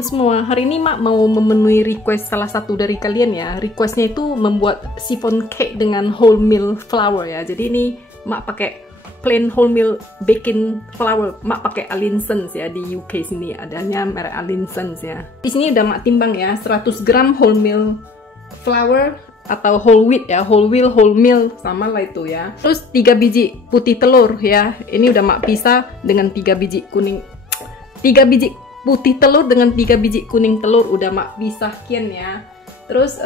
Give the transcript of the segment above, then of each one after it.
teman-teman semua, hari ini Mak mau memenuhi request salah satu dari kalian ya. Requestnya itu membuat chiffon cake dengan wholemeal flour ya. Jadi ini Mak pakai plain wholemeal baking flour. Mak pakai Allinsons ya, di UK sini adanya merek Allinsons ya. Di sini udah Mak timbang ya, 100 gram wholemeal flour atau whole wheat ya, wholemeal sama lah itu ya. Terus 3 biji putih telur ya. Ini udah Mak pisah dengan 3 biji kuning. 3 biji putih telur dengan 3 biji kuning telur udah Mak pisahkan ya. Terus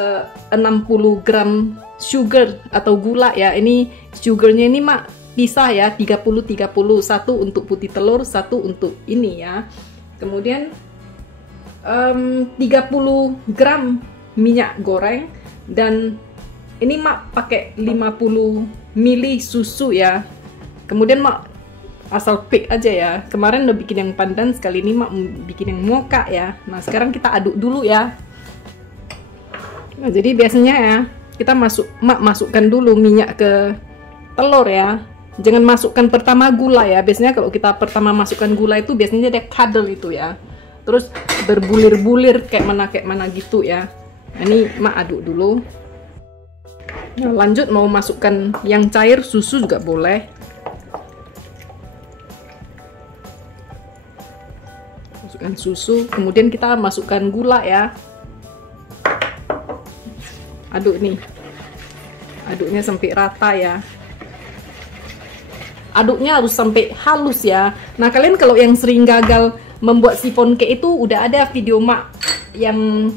60 gram sugar atau gula ya. Ini sugarnya ini Mak pisah ya, 30-30, satu untuk putih telur, satu untuk ini ya. Kemudian 30 gram minyak goreng, dan ini Mak pakai 50 ml susu ya. Kemudian Mak asal pick aja ya. Kemarin udah bikin yang pandan, sekali ini Mak bikin yang mocha ya. Nah sekarang kita aduk dulu ya. Nah jadi biasanya ya kita Mak masukkan dulu minyak ke telur ya. Jangan masukkan pertama gula ya. Biasanya kalau kita pertama masukkan gula itu biasanya dia kadal itu ya. Terus berbulir-bulir kayak mana gitu ya. Nah, ini Mak aduk dulu. Nah, lanjut mau masukkan yang cair, susu juga boleh. Masukkan susu, kemudian kita masukkan gula ya. Aduk nih. Aduknya sampai rata ya. Aduknya harus sampai halus ya. Nah, kalian kalau yang sering gagal membuat chiffon cake itu udah ada video Mak yang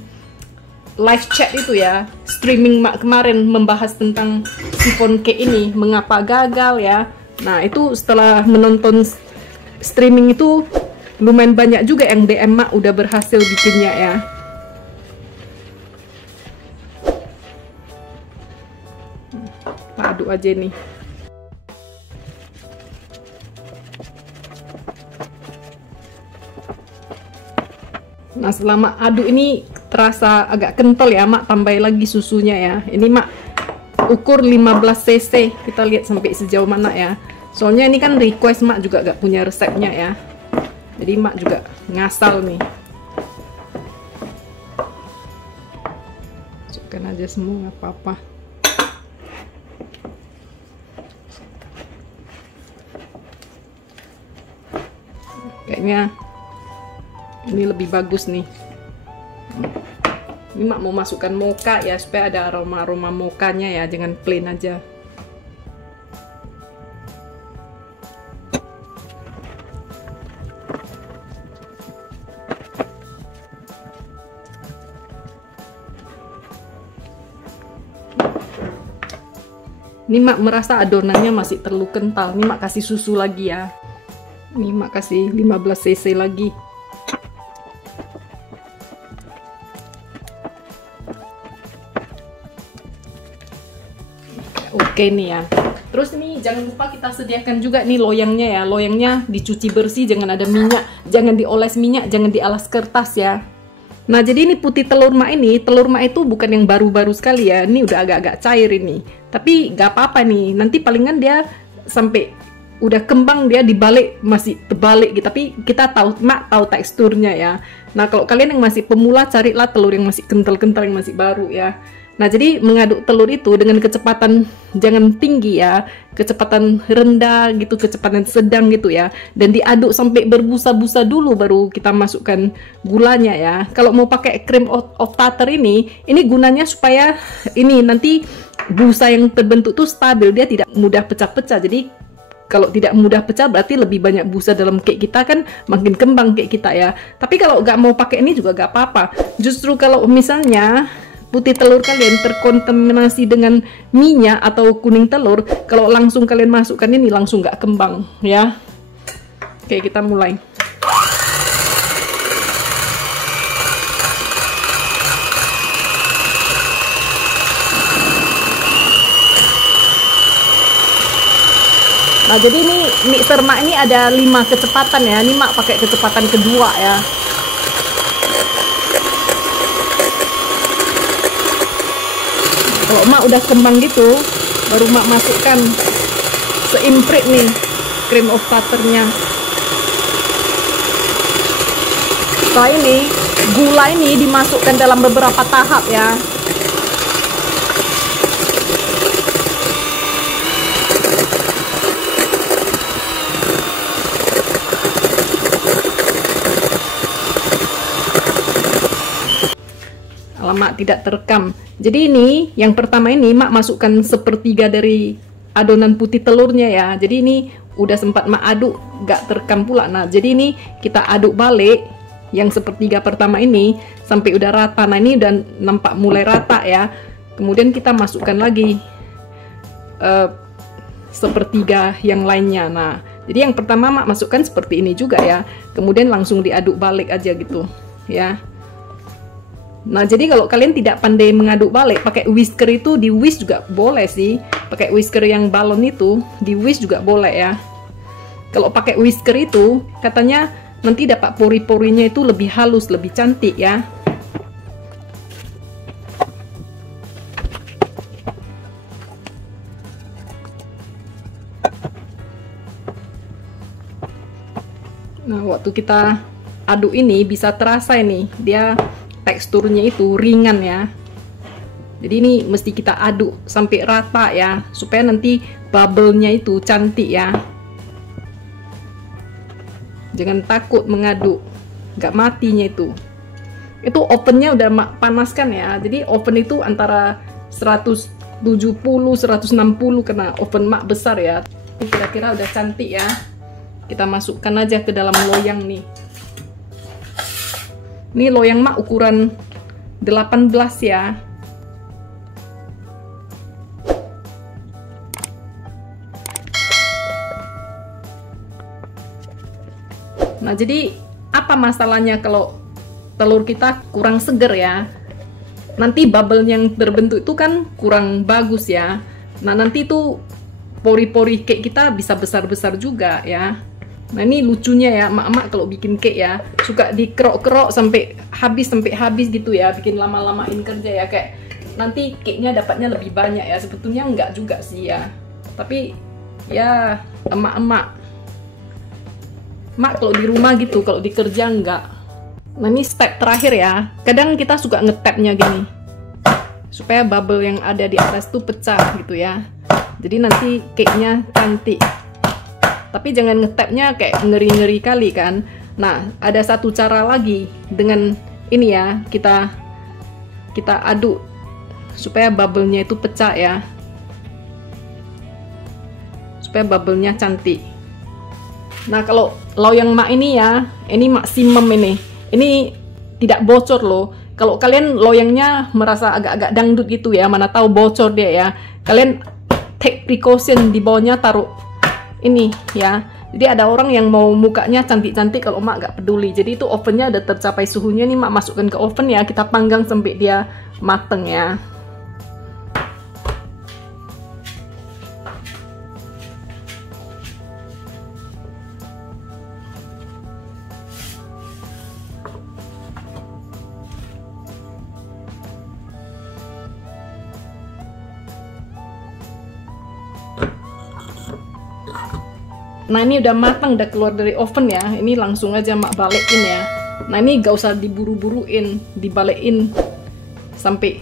live chat itu ya. Streaming Mak kemarin membahas tentang chiffon cake ini, mengapa gagal ya. Nah, itu setelah menonton streaming itu lumayan banyak juga yang DM Mak udah berhasil bikinnya ya. Aduk aja nih. Nah selama aduk ini terasa agak kental ya, Mak tambahin lagi susunya ya. Ini Mak ukur 15 cc, kita lihat sampai sejauh mana ya. Soalnya ini kan request Mak juga gak punya resepnya ya. Jadi Mak juga ngasal nih. Masukkan aja semua, gak apa-apa. Kayaknya ini lebih bagus nih. Ini Mak mau masukkan mocha ya, supaya ada aroma-aroma mochanya ya, jangan plain aja. Ini Mak merasa adonannya masih terlalu kental. Ini Mak kasih susu lagi ya. Ini Mak kasih 15 cc lagi. Oke nih ya. Terus ini jangan lupa kita sediakan juga nih loyangnya ya. Loyangnya dicuci bersih, jangan ada minyak, jangan dioles minyak, jangan dialas kertas ya. Nah jadi ini putih telur Mak ini, telur Mak itu bukan yang baru-baru sekali ya. Ini udah agak-agak cair ini. Tapi gak apa-apa nih, nanti palingan dia sampai udah kembang dia dibalik masih terbalik gitu. Tapi kita tahu, Mak tahu teksturnya ya. Nah kalau kalian yang masih pemula, carilah telur yang masih kental-kental, yang masih baru ya. Nah jadi mengaduk telur itu dengan kecepatan jangan tinggi ya, kecepatan rendah gitu, kecepatan sedang gitu ya. Dan diaduk sampai berbusa-busa dulu baru kita masukkan gulanya ya. Kalau mau pakai cream of tartar ini gunanya supaya ini nanti busa yang terbentuk tuh stabil, dia tidak mudah pecah-pecah. Jadi kalau tidak mudah pecah berarti lebih banyak busa dalam cake kita, kan makin kembang cake kita ya. Tapi kalau nggak mau pakai ini juga nggak apa-apa. Justru kalau misalnya putih telur kalian terkontaminasi dengan minyak atau kuning telur, kalau langsung kalian masukkan ini langsung nggak kembang ya. Oke, kita mulai. Nah jadi ini mixer Mak ini ada 5 kecepatan ya. Ini Mak pakai kecepatan kedua ya. Kalau Mak udah kembang gitu, baru Mak masukkan seimprit nih cream of tartarnya. Setelah ini, gula ini dimasukkan dalam beberapa tahap ya. Alamak, tidak terekam. Jadi ini yang pertama ini mak masukkan sepertiga dari adonan putih telurnya ya. Jadi ini udah sempat mak aduk, gak terekam pula. Nah jadi ini kita aduk balik yang sepertiga pertama ini sampai udah rata. Nah ini udah nampak mulai rata ya. Kemudian kita masukkan lagi sepertiga yang lainnya. Nah jadi yang pertama mak masukkan seperti ini juga ya. Kemudian langsung diaduk balik aja gitu ya. Nah jadi kalau kalian tidak pandai mengaduk balik, pakai whisker itu di whisk juga boleh sih. Pakai whisker yang balon itu di whisk juga boleh ya. Kalau pakai whisker itu katanya nanti dapat pori-porinya itu lebih halus, lebih cantik ya. Nah waktu kita aduk ini bisa terasa ini dia teksturnya itu ringan ya. Jadi ini mesti kita aduk sampai rata ya, supaya nanti bubble-nya itu cantik ya. Jangan takut mengaduk, nggak matinya itu. Itu ovennya udah mak panaskan ya. Jadi oven itu antara 170 160 karena oven mak besar ya. Kira-kira udah cantik ya. Kita masukkan aja ke dalam loyang nih. Ini loyang mak ukuran 18 ya. Nah jadi apa masalahnya kalau telur kita kurang seger ya? Nanti bubble yang terbentuk itu kan kurang bagus ya. Nah nanti itu pori-pori cake kita bisa besar-besar juga ya. Nah ini lucunya ya, emak-emak kalau bikin cake ya suka dikerok-kerok sampai habis gitu ya, bikin lama-lamain kerja ya, kayak nanti cake-nya dapatnya lebih banyak ya. Sebetulnya enggak juga sih ya, tapi ya emak-emak kalau di rumah gitu, kalau di kerja enggak. Nah ini step terakhir ya, kadang kita suka ngetapnya gini supaya bubble yang ada di atas tuh pecah gitu ya, jadi nanti cake-nya cantik. Tapi jangan ngetapnya kayak ngeri-ngeri kali kan. Nah ada satu cara lagi dengan ini ya, kita aduk supaya bubble-nya itu pecah ya, supaya bubble-nya cantik. Nah kalau loyang mak ini ya, ini maksimum ini tidak bocor loh. Kalau kalian loyangnya merasa agak-agak dangdut gitu ya, mana tahu bocor dia ya, kalian take precaution, di bawahnya taruh ini ya. Jadi ada orang yang mau mukanya cantik-cantik, kalau mak gak peduli. Jadi itu ovennya udah tercapai suhunya nih, mak masukkan ke oven ya, kita panggang sampai dia mateng ya. Nah ini udah matang, udah keluar dari oven ya. Ini langsung aja mak balikin ya. Nah ini gak usah diburu-buruin, dibalikin sampai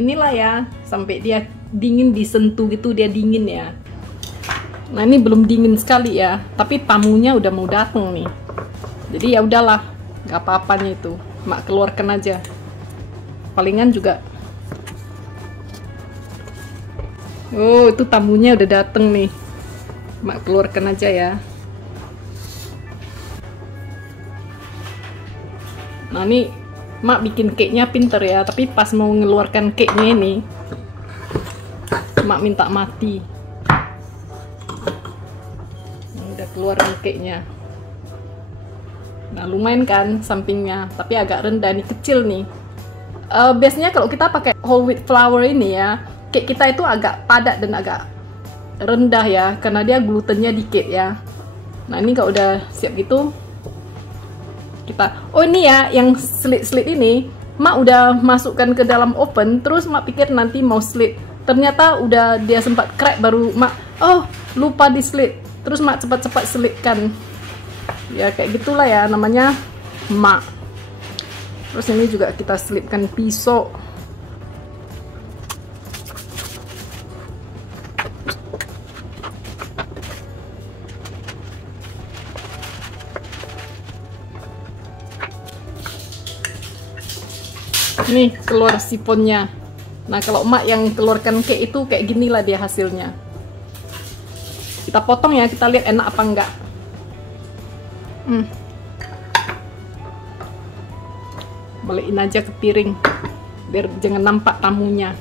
inilah ya, sampai dia dingin, disentuh gitu dia dingin ya. Nah ini belum dingin sekali ya, tapi tamunya udah mau datang nih. Jadi ya udahlah, gak apa-apanya itu, mak keluarkan aja. Palingan juga. Oh itu tamunya udah datang nih. Mak keluarkan aja ya. Nah ini mak bikin cake-nya pinter ya, tapi pas mau ngeluarkan cake-nya ini mak minta mati. Nah, udah keluar cake-nya. Nah lumayan kan sampingnya, tapi agak rendah, ini kecil nih. Biasanya kalau kita pakai whole wheat flour ini ya, cake kita itu agak padat dan agak rendah ya, karena dia glutennya dikit ya. Nah ini kalau udah siap gitu, kita, oh ini ya yang slit ini mak udah masukkan ke dalam oven. Terus mak pikir nanti mau slit, ternyata udah dia sempat crack, baru mak, oh lupa di slit. Terus mak cepat-cepat selitkan ya, kayak gitulah ya namanya mak. Terus ini juga kita selipkan pisau. Ini keluar sifonnya. Nah, kalau emak yang keluarkan cake itu kayak gini lah dia hasilnya. Kita potong ya, kita lihat enak apa enggak. Balikin aja ke piring biar jangan nampak tamunya.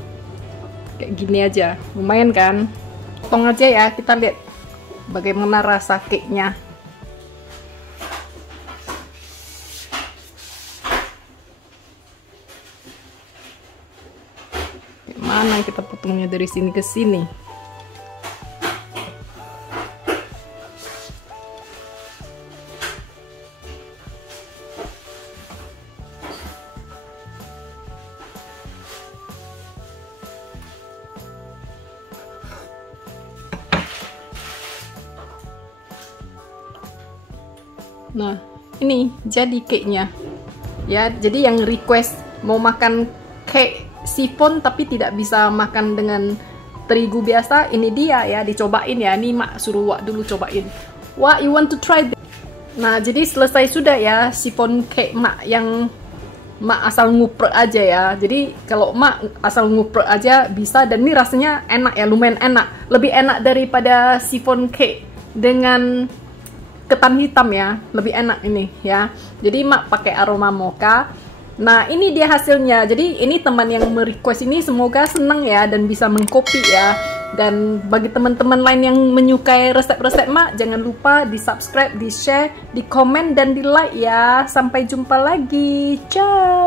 Kayak gini aja, lumayan kan? Potong aja ya, kita lihat bagaimana rasa cake-nya. Mana kita potongnya dari sini ke sini. Nah, ini jadi cake-nya. Ya, jadi yang request mau makan cake sifon tapi tidak bisa makan dengan terigu biasa, ini dia ya, dicobain ya. Ini mak suruh Wak dulu cobain. Wak, you want to try this? Nah, jadi selesai sudah ya sifon cake mak yang mak asal nguprek aja ya. Jadi kalau mak asal nguprek aja bisa, dan ini rasanya enak ya, lumayan enak. Lebih enak daripada sifon cake dengan ketan hitam ya, lebih enak ini ya. Jadi mak pakai aroma mocha. Nah, ini dia hasilnya. Jadi ini teman yang merequest ini semoga senang ya dan bisa mengcopy ya. Dan bagi teman-teman lain yang menyukai resep-resep mak, jangan lupa di subscribe, di share, di komen, dan di like ya. Sampai jumpa lagi. Ciao.